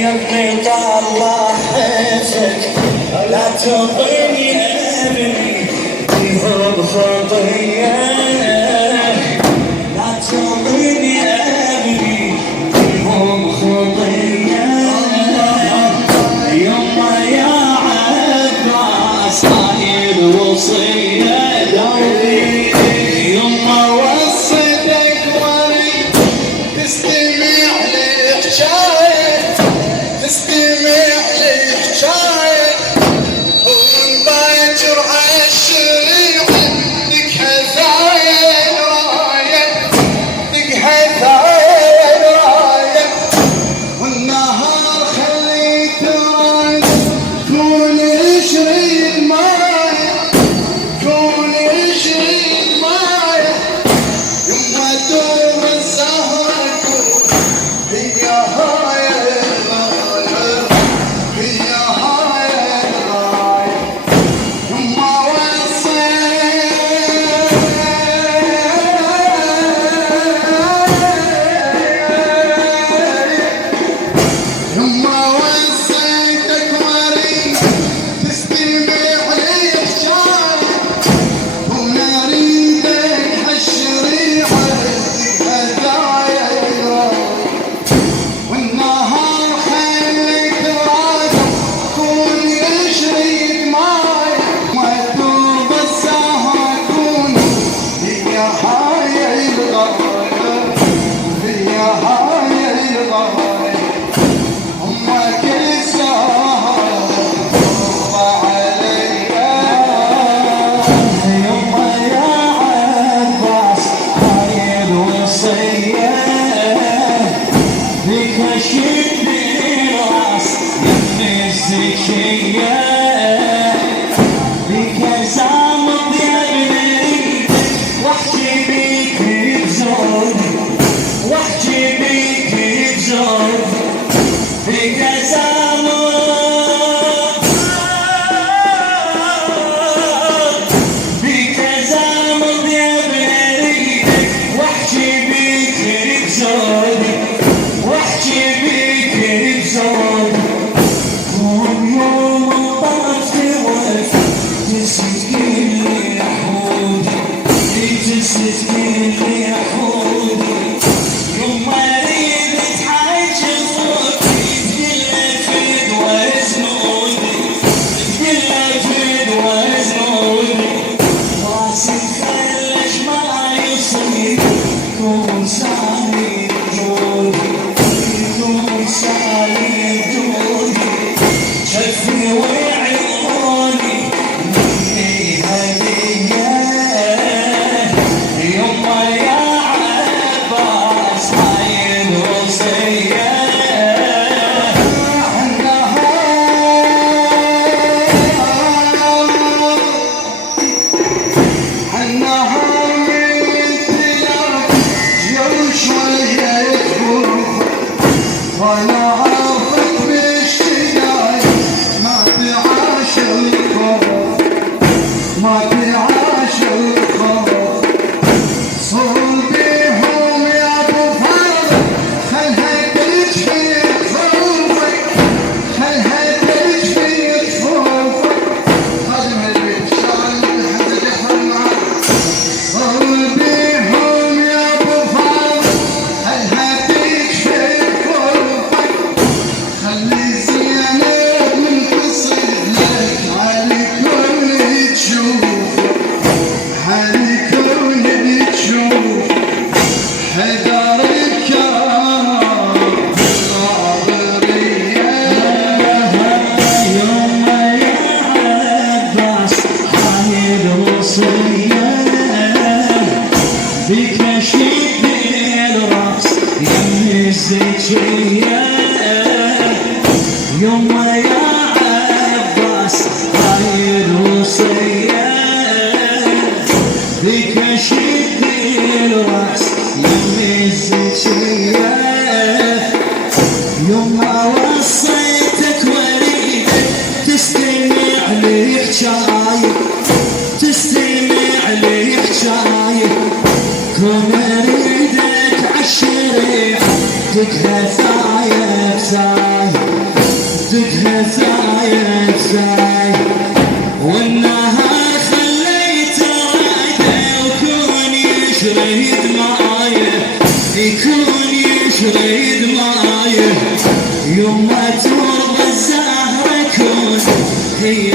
يا ابني طلع حسك لا تضيع يا ابني فيه بخطيه لا تضيع يا ابني فيه بخطيه يما يا عباس هاي الوصيه دربي يما وصيتك وري تستمع لحجايه تستمع لحجايه ونباجر عالشريعه دق هذايا رايه دق هذايا رايه والنهار خليك رايه كون اشري المايه كون اشري المايه يما دور الزهره هي هاي الرايه هي هاي الرايه يما يما وصيتك وريد تستمع لحجايه ونريدك هالشريعه هدايا والنهار خليك راجع كون يشري دمايا وتوب السهر كون هي هاي الغايه هي هاي الغايه أما كل سهر ترضى عليا يما يا عباس هاي الوصيه بك شد راس يمي الزكيه بك زامض يا بني واحكي بيك بزودي واحكي بيك بزودي بك زامض بك زامض يا بني واحكي بيك بزودي واحكي بيك بزودي كل يوم طرف توقف تسكن لي حودي تسكن لي حودي يما اريد اتحاجى صوتي تقلها فدوى زنودي تقلها فدوى زنودي راسي خلش ما يصير كون سالي جودي كون سالي جودي شفي وعيوني مني هديه يما يا عباس هاي الوصيه النهار مثل جو شويه يفوت وانا عارفك بالشدايد ما تعاش الخوف ما تعاش الخوف صول بيهم يا ابو فاضل خلها تجفي خوفك خلها تجفي خوفك خادم هالبيت شعل حتى تحرم معاك صول بيهم يا ابو فاضل خلها تجفي خوفك خلي زينب من تصير لك على كل تشوف على كل تشوف حدار الكرام الغاضريه يما يا عباس هاي الوصيه بك شد الراس يمي الزكيه يما يا عباس هاي الوصيه بك شد الراس يمي الزكيه يما وصيتك وريدك تستمع لحجايه تستمع لحجايه كون اريدك عالشريعه تكهى ثايب ثايب حماية يما ترضى الزهرة كون هي